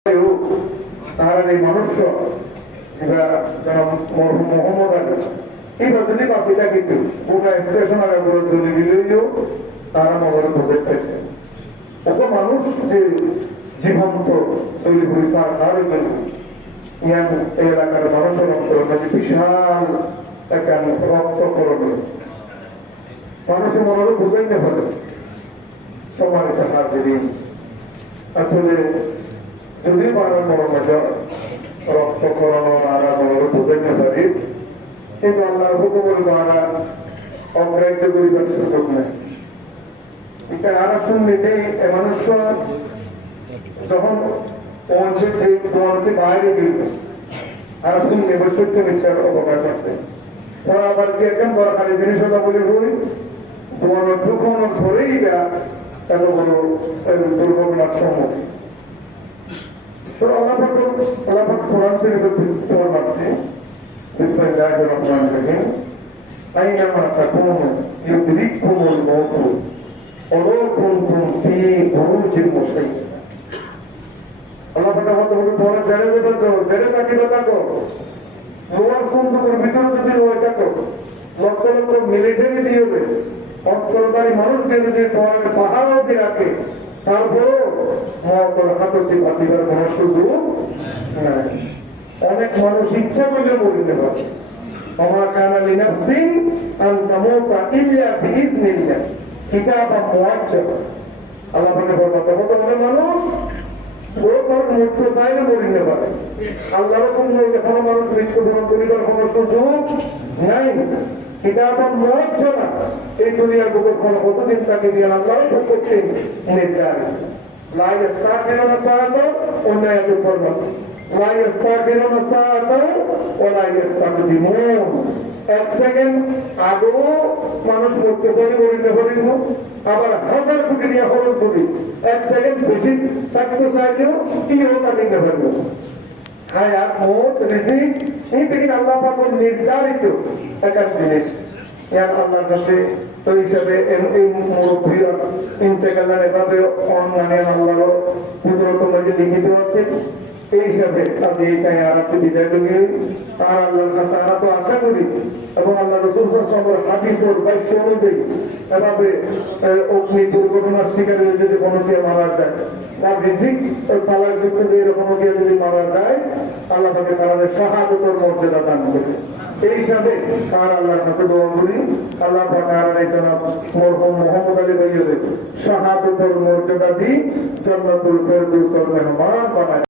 তাহার এই মানুষ মোহাম্মদ আলী এই বদলি বাসিটা কিন্তু গোটা স্টেশন আর চলে দিলেও তারা মগরে প্রজেক্ট হয়েছে ওকে মানুষ যে জীবন্ত তৈরি হয়েছে আর এই এলাকার মানুষের অন্তর বিশাল একটা রক্তকরণ মানুষের মনে বুঝাইতে হবে সম্মানিত হাজিরিন আসলে যদি মানুষ মনে রক্তকরণ নারা মনে বুঝাইতে পারি কিন্তু আল্লাহর হুকুমের দ্বারা অগ্রাহ্য করিবার সুযোগ নেই এটা আর শুনলেই মানুষ যখন তোমাকে বাইরে গেল আর শুনলে সত্য মিশ্রার অবকাশ আছে ওরা আবার কি একদম দরকারি জিনিস হলো বলে হই তোমার দুঃখ ধরেই এত বড় দুর্ঘটনার সম্মুখীন কোরআন শরীফের তোমার মাধ্যমে বিসমিল্লাহির রহমানির রহিম আইনামা তাকুনু ইউদরিকুমুল মউত ওয়ালাউ কুনতুম ফী বুরুজিন মুশাইয়্যাদা আল্লাহ পাক বলে তোমরা জেনে থাকিবে থাকো লোয়ার সুন্দর ভিতরে যদি রয়ে থাকো লক্ষ লক্ষ মিলিটারি দিয়ে অস্ত্রধারী মানুষকে যদি তোমার পাহাড় দিয়ে রাখে তারপরও মহতর হাতটি বাঁচিবার কোন সুযোগ নাই অনেক মানুষ ইচ্ছা করলে মরিতে পারে আমার কানালি নাফসিন আন তামুতা ইল্লা বিইজনিল্লাহ কিতাবাম মুআজ্জালা আল্লাহ পাকের ফরমান তবে মানুষ মৃত্যু চাইলে মরিতে পারে আল্লাহর হুকুম যখন মানুষ মৃত্যুবরণ করিবার কোন সুযোগ নাই কিতাবাম মুআজ্জালা এই দুনিয়ার বুকে কতদিন তাকে দিয়ে আল্লাহর হুকুম নির্ধারিত লা ইস্তাখিরুনা সাআতা ওয়া লা ইয়াতুফরনা লা ইস্তাখিরুনা সাআতা ওয়া লা ইস্তাকদিমুন এক সেকেন্ড আগেও মানুষ মরতে চাইলে মরিতে পারিব আবার হাজার কোটি নিয়ে খরচ করি এক সেকেন্ড বেশি থাকতে চাইলেও কিও তাকে নিতে পারব হায়াত মৌত রিজিক এই থেকে আল্লাহ পাক নির্ধারিত একটা জিনিস আল্লাহর কাছে তো হিসাবে এই মুরব্বীরা ইন্তেকালের এভাবে মানে আল্লাহর কুদরত মধ্যে লিখিত আছে এই হিসাবে আমি এইটাই আর একটু বিদায় করি আর আল্লাহর কাছে আমরা তো আশা করি এবং আল্লাহ রাসূল সাল্লাল্লাহু আলাইহি হাদিসের বাক্য অনুযায়ী এভাবে অগ্নি দুর্ঘটনার শিকারে যদি কোনো কেউ মারা যায় বা রিজিক তালাক যুক্ত এরকম কেউ যদি মারা যায় আল্লাহ তাকে তাদের শাহাদাতের মর্যাদা দান করবে এই হিসাবে আর আল্লাহর কাছে দোয়া করি আল্লাহ পাক আর এই জনাব মরহুম মোহাম্মদ আলী ভাইয়ের শাহাদাতের মর্যাদা দিয়ে জান্নাতুল ফেরদৌসের মেহমান বানায়।